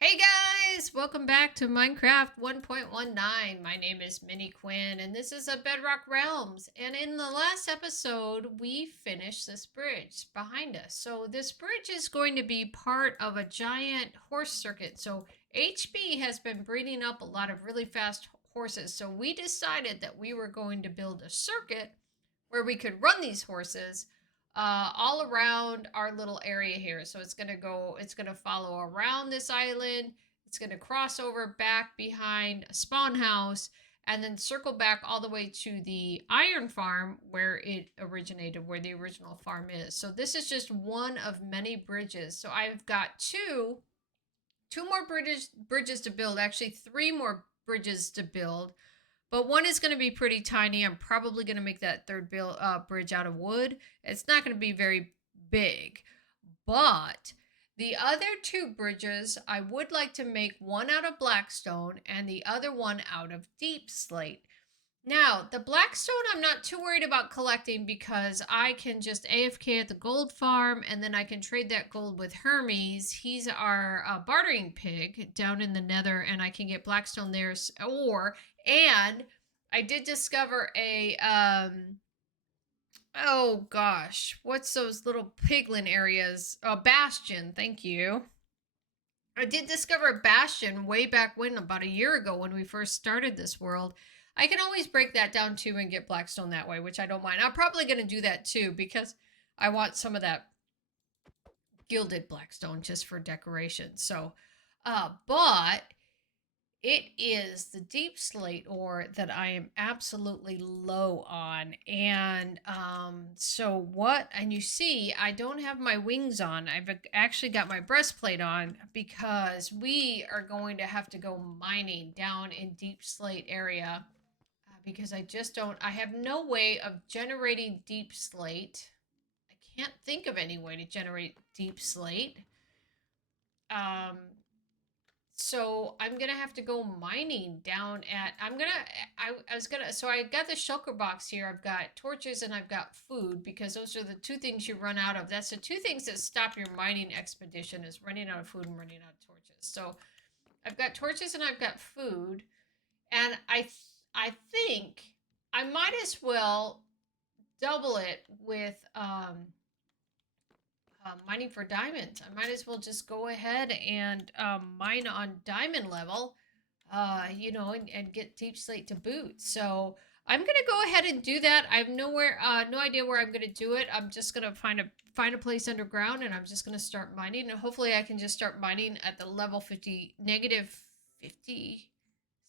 Hey guys, welcome back to Minecraft 1.19. My name is Minnie Quinn and this is a Bedrock Realms. And in the last episode, we finished this bridge behind us. So this bridge is going to be part of a giant horse circuit. So HB has been breeding up a lot of really fast horses. So we decided that we were going to build a circuit where we could run these horses all around our little area here. So it's gonna follow around this island. It's gonna cross over back behind a spawn house and then circle back all the way to the iron farm where it originated, where the original farm is. So this is just one of many bridges. So I've got two more bridges to build, actually three more bridges to build. But one is going to be pretty tiny. I'm probably going to make that third bridge out of wood. It's not going to be very big. But the other two bridges, I would like to make one out of blackstone and the other one out of deep slate. Now, the blackstone I'm not too worried about collecting because I can just AFK at the gold farm and then I can trade that gold with Hermes. He's our bartering pig down in the nether and I can get blackstone there. And I did discover a, oh gosh, what's those little piglin areas? Oh, bastion, thank you. I did discover a bastion way back when, about a year ago when we first started this world. I can always break that down too and get blackstone that way, which I don't mind. I'm probably going to do that too because I want some of that gilded blackstone just for decoration. So, but it is the deep slate ore that I am absolutely low on. And and you see, I don't have my wings on. I've actually got my breastplate on because we are going to have to go mining down in deep slate area because I have no way of generating deep slate. I can't think of any way to generate deep slate. Um, so I'm gonna have to go mining down at I was gonna so I got the shulker box here. I've got torches and I've got food because those are the two things you run out of. That's the two things that stop your mining expedition is running out of food and running out of torches. So I've got torches and I've got food, and I think I might as well double it with mining for diamonds. I might as well just go ahead and mine on diamond level, and get deep slate to boot. So I'm gonna go ahead and do that. I have no idea where I'm gonna do it. I'm just gonna find a place underground, and I'm just gonna start mining, and hopefully I can just start mining at the level 50, negative 50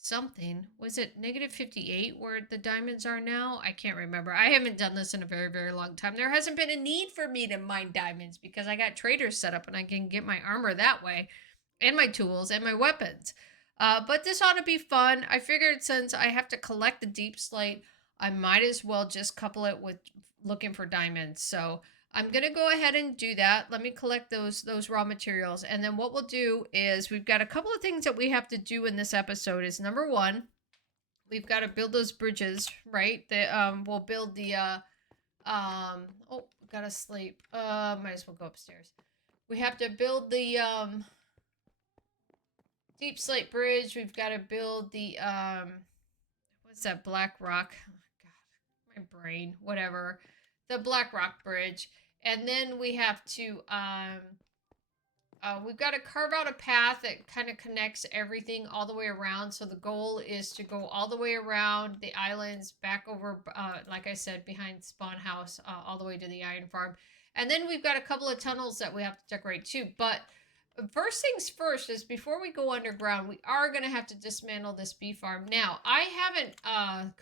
something. Was it negative 58 where the diamonds are now? I can't remember. I haven't done this in a very, very long time. There hasn't been a need for me to mine diamonds because I got traders set up and I can get my armor that way and my tools and my weapons. But this ought to be fun. I figured since I have to collect the deep slate, I might as well just couple it with looking for diamonds. So I'm gonna go ahead and do that. Let me collect those raw materials, and then what we'll do is we've got a couple of things that we have to do in this episode. Is number one, we've got to build those bridges, right? We'll build the oh, gotta sleep. Might as well go upstairs. We have to build the deep slate bridge. We've got to build the what's that, black rock? Oh my god, my brain, whatever, the black rock bridge. And then we have to we've got to carve out a path that kind of connects everything all the way around. So the goal is to go all the way around the islands, back over, like I said, behind spawn house, all the way to the iron farm. And then we've got a couple of tunnels that we have to decorate too. But first things first is before we go underground, we are going to have to dismantle this bee farm. Now, I haven't, God,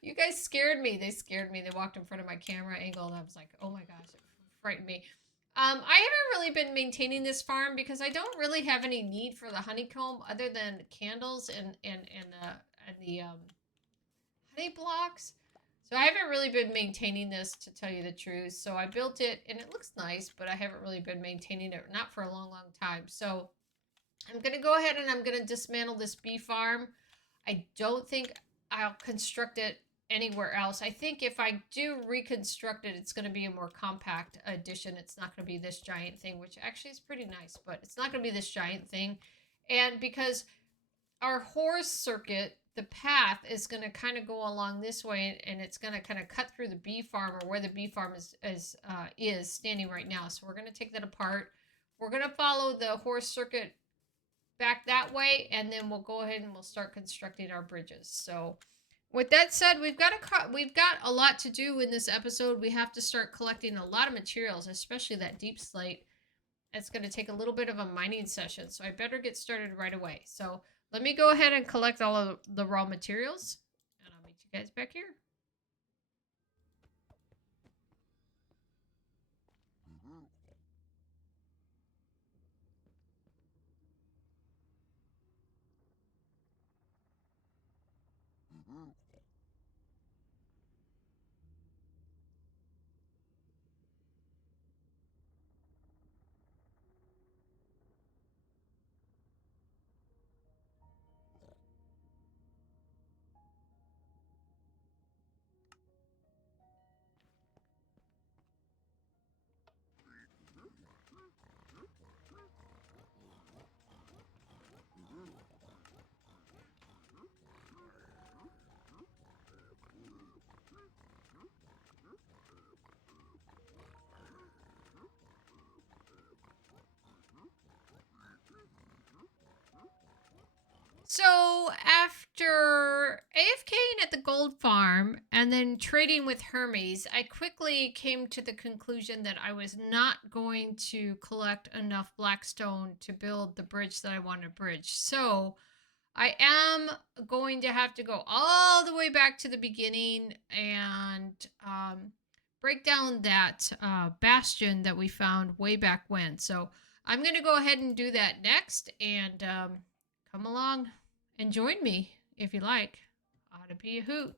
you guys scared me. They scared me. They walked in front of my camera angle and I was like, oh my gosh, it frightened me. I haven't really been maintaining this farm because I don't really have any need for the honeycomb other than candles and the honey blocks. So I haven't really been maintaining this, to tell you the truth. So I built it and it looks nice, but I haven't really been maintaining it, not for a long, long time. So I'm going to go ahead and I'm going to dismantle this bee farm. I don't think I'll construct it anywhere else. I think if I do reconstruct it, it's going to be a more compact edition. It's not going to be this giant thing, which actually is pretty nice, but it's not going to be this giant thing. And because our horse circuit, the path is going to kind of go along this way, and it's going to kind of cut through the bee farm, or where the bee farm is standing right now. So we're going to take that apart. We're going to follow the horse circuit back that way, and then we'll go ahead and we'll start constructing our bridges. So with that said, we've got a lot to do in this episode. We have to start collecting a lot of materials, especially that deep slate. It's going to take a little bit of a mining session, so I better get started right away. So let me go ahead and collect all of the raw materials, and I'll meet you guys back here. So after AFKing at the gold farm and then trading with Hermes, I quickly came to the conclusion that I was not going to collect enough blackstone to build the bridge that I want to bridge. So I am going to have to go all the way back to the beginning and break down that bastion that we found way back when. So I'm going to go ahead and do that next, and come along and join me if you like. Ought to be a hoot.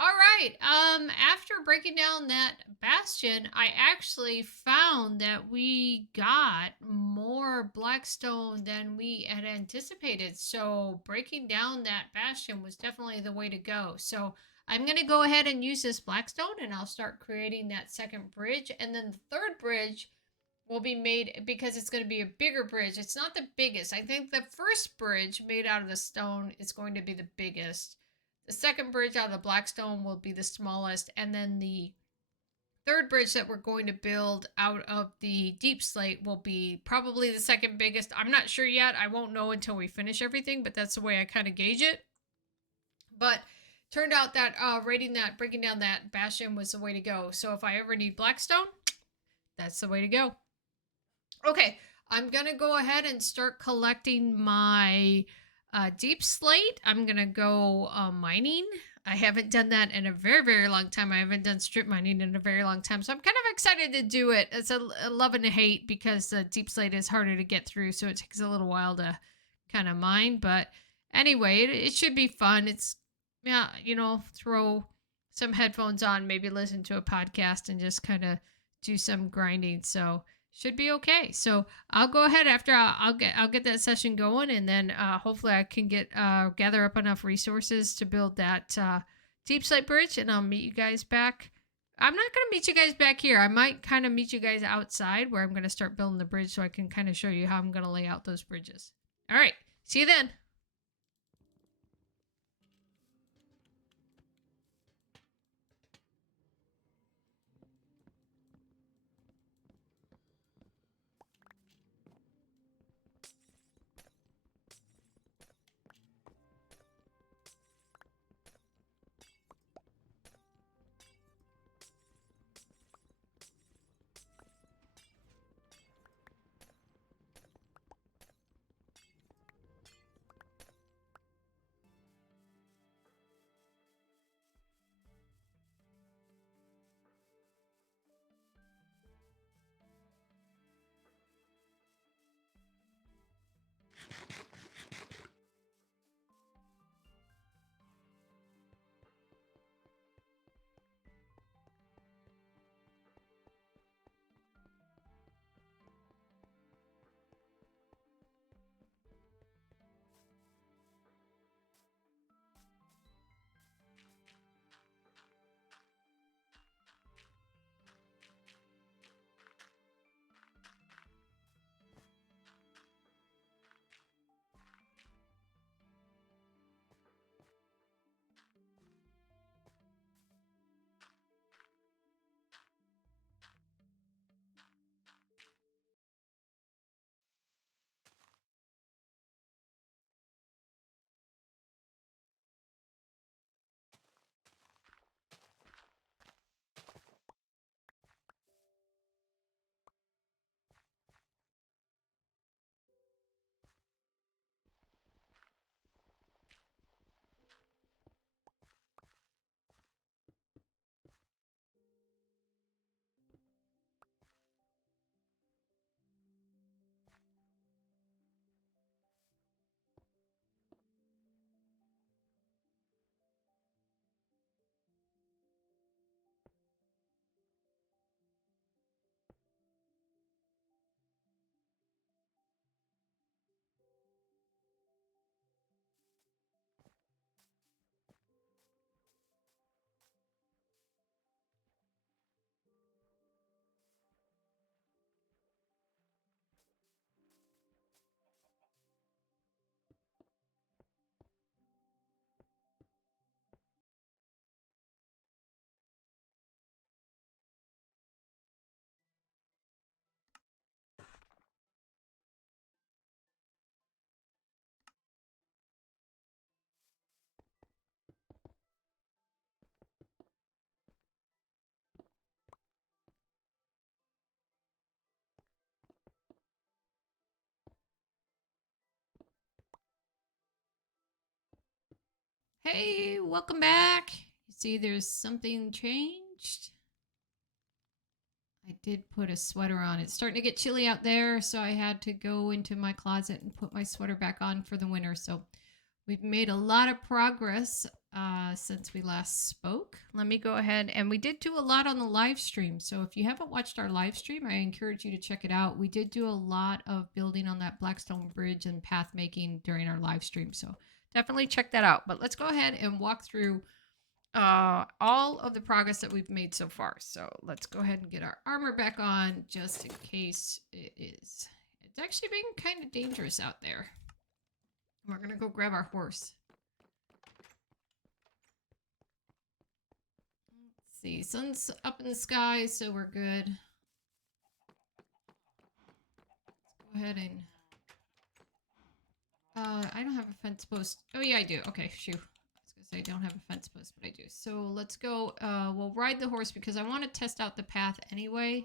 All right. After breaking down that bastion, I actually found that we got more blackstone than we had anticipated. So breaking down that bastion was definitely the way to go. So I'm going to go ahead and use this blackstone, and I'll start creating that second bridge. And then the third bridge will be made, because it's going to be a bigger bridge. It's not the biggest. I think the first bridge made out of the stone is going to be the biggest. The second bridge out of the blackstone will be the smallest, and then the third bridge that we're going to build out of the deep slate will be probably the second biggest. I'm not sure yet. I won't know until we finish everything, but that's the way I kind of gauge it. But turned out that breaking down that bastion was the way to go. So if I ever need blackstone, that's the way to go. Okay, I'm gonna go ahead and start collecting my deep slate. I'm gonna go mining. I haven't done that in a very, very long time. I haven't done strip mining in a very long time, so I'm kind of excited to do it. It's a love and a hate, because the deep slate is harder to get through, so it takes a little while to kind of mine. But anyway, it should be fun. It's, yeah, throw some headphones on, maybe listen to a podcast, and just kind of do some grinding. So should be okay. So I'll go ahead after I'll get that session going, and then hopefully I can get gather up enough resources to build that deep slate bridge, and I'll meet you guys back. I'm not going to meet you guys back here. I might kind of meet you guys outside, where I'm going to start building the bridge, so I can kind of show you how I'm going to lay out those bridges. All right. See you then. Hey, welcome back. You see, there's something changed. I did put a sweater on. It's starting to get chilly out there, so I had to go into my closet and put my sweater back on for the winter. So we've made a lot of progress since we last spoke. Let me go ahead, and we did do a lot on the live stream. So if you haven't watched our live stream, I encourage you to check it out. We did do a lot of building on that Blackstone Bridge and path making during our live stream. So definitely check that out. But let's go ahead and walk through all of the progress that we've made so far. So let's go ahead and get our armor back on just in case it is. It's actually being kind of dangerous out there. We're going to go grab our horse. Let's see. Sun's up in the sky, so we're good. Let's go ahead and... I don't have a fence post. Oh, yeah, I do. Okay, shoot. I don't have a fence post, but I do. So let's go. We'll ride the horse because I want to test out the path anyway.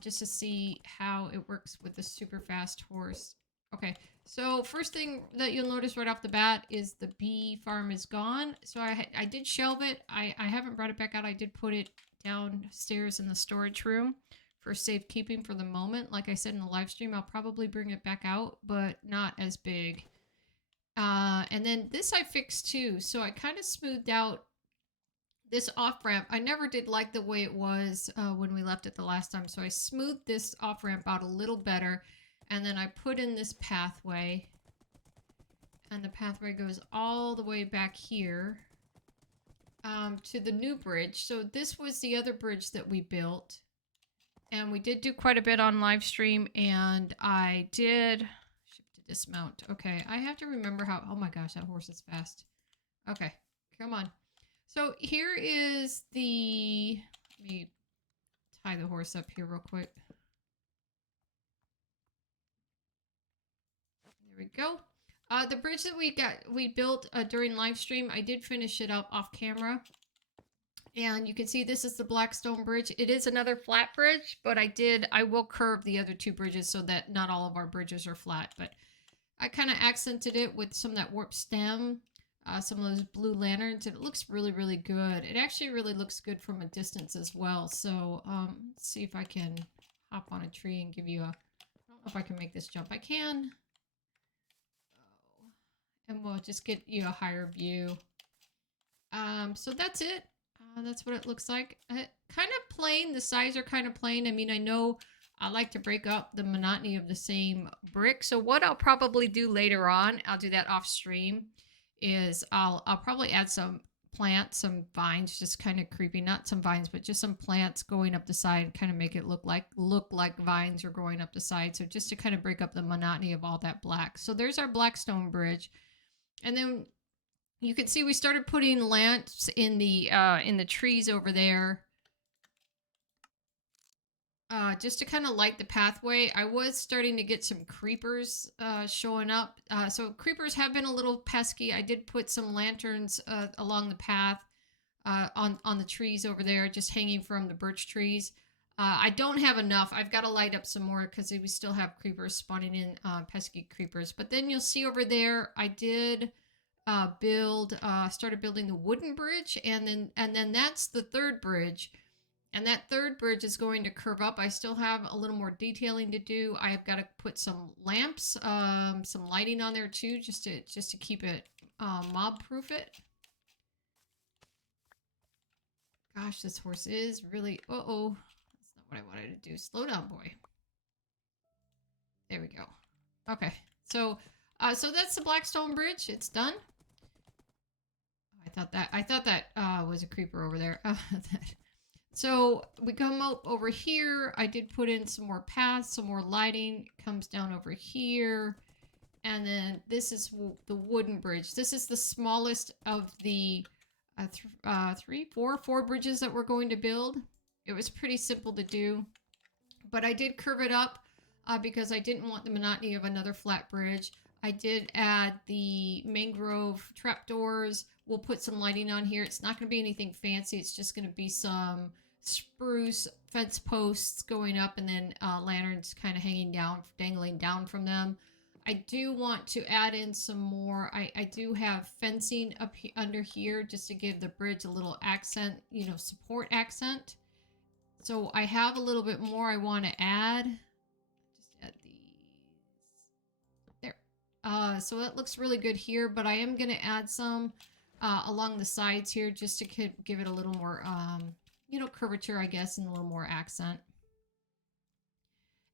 Just to see how it works with the super fast horse. Okay, so first thing that you'll notice right off the bat is the bee farm is gone. So I did shelve it. I haven't brought it back out. I did put it downstairs in the storage room for safekeeping for the moment. Like I said in the live stream, I'll probably bring it back out, but not as big. And then this I fixed too. So I kind of smoothed out this off-ramp. I never did like the way it was when we left it the last time. So I smoothed this off-ramp out a little better. And then I put in this pathway. And the pathway goes all the way back here to the new bridge. So this was the other bridge that we built. And we did do quite a bit on live stream. And I did... dismount. Okay, I have to remember how... Oh my gosh, that horse is fast. Okay, come on. So here is the... Let me tie the horse up here real quick. There we go. The bridge that we built during live stream, I did finish it up off camera. And you can see this is the Blackstone Bridge. It is another flat bridge, but I will curve the other two bridges so that not all of our bridges are flat, but I kind of accented it with some of that warp stem, some of those blue lanterns, and it looks really, really good. It actually really looks good from a distance as well. So let's see if I can hop on a tree and give you a... I don't know if I can make this jump. I can. Oh. And we'll just get you a higher view. So that's it. That's what it looks like. Kind of plain. The sides are kind of plain. I mean, I know... I like to break up the monotony of the same brick. So what I'll probably do later on, I'll do that off stream, is I'll probably add some plants, some vines, just kind of creepy, not some vines, but just some plants going up the side, kind of make it look like vines are growing up the side. So just to kind of break up the monotony of all that black. So there's our Blackstone Bridge. And then you can see we started putting lamps in the trees over there. Just to kind of light the pathway. I was starting to get some creepers showing up. So creepers have been a little pesky. I did put some lanterns along the path on the trees over there, just hanging from the birch trees. I don't have enough. I've got to light up some more because we still have creepers spawning in, pesky creepers. But then you'll see over there, I did started building the wooden bridge, and then that's the third bridge. And that third bridge is going to curve up. I still have a little more detailing to do. I've got to put some lamps, some lighting on there too, just to keep it mob-proof it. Gosh, this horse is really... Uh-oh. That's not what I wanted to do. Slow down, boy. There we go. Okay. So that's the Blackstone Bridge. It's done. I thought that was a creeper over there. So we come up over here. I did put in some more paths, some more lighting. It comes down over here. And then this is the wooden bridge. This is the smallest of the four bridges that we're going to build. It was pretty simple to do. But I did curve it up because I didn't want the monotony of another flat bridge. I did add the mangrove trapdoors. We'll put some lighting on here. It's not going to be anything fancy. It's just going to be some spruce fence posts going up and then lanterns kind of hanging down, dangling down from them. I do want to add in some more. I do have fencing under here just to give the bridge a little accent, support accent. So I have a little bit more I want to add. Just add these there. So that looks really good here, but I am going to add some along the sides here just to give it a little more, curvature, I guess, and a little more accent.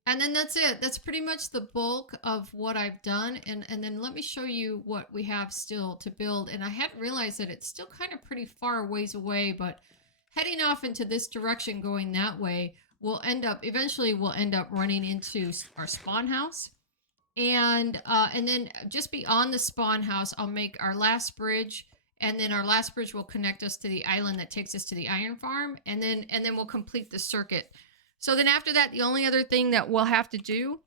And then that's it. That's pretty much the bulk of what I've done. And then let me show you what we have still to build. And I hadn't realized that it's still kind of pretty far ways away, but heading off into this direction going that way, eventually we'll end up running into our spawn house. And then just beyond the spawn house, I'll make our last bridge. And then our last bridge will connect us to the island that takes us to the iron farm. And then we'll complete the circuit. So then after that, the only other thing that we'll have to do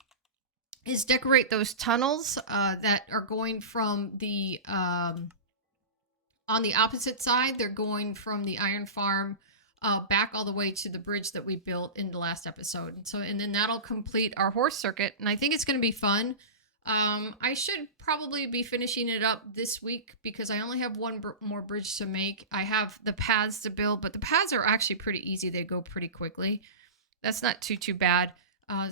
is decorate those tunnels that are going from the, on the opposite side, they're going from the iron farm back all the way to the bridge that we built in the last episode. And then that'll complete our horse circuit. And I think it's going to be fun. I should probably be finishing it up this week because I only have one more bridge to make. I have the paths to build, but the paths are actually pretty easy. They go pretty quickly. That's not too bad.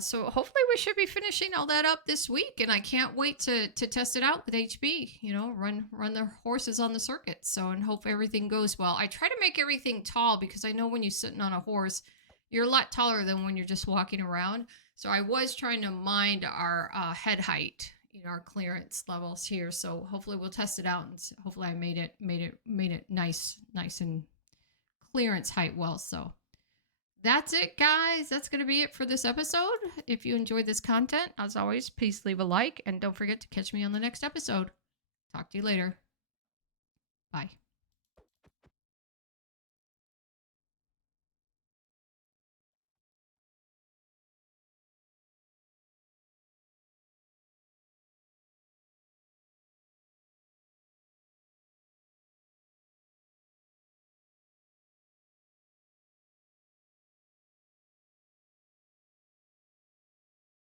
So hopefully we should be finishing all that up this week, and I can't wait to test it out with HB. Run the horses on the circuit. So and hope everything goes well. I try to make everything tall because I know when you're sitting on a horse, you're a lot taller than when you're just walking around. So I was trying to mind our head height, our clearance levels here. So hopefully we'll test it out, and hopefully I made it nice and clearance height well. So. That's it, guys. That's going to be it for this episode. If you enjoyed this content, as always, please leave a like and don't forget to catch me on the next episode. Talk to you later. Bye.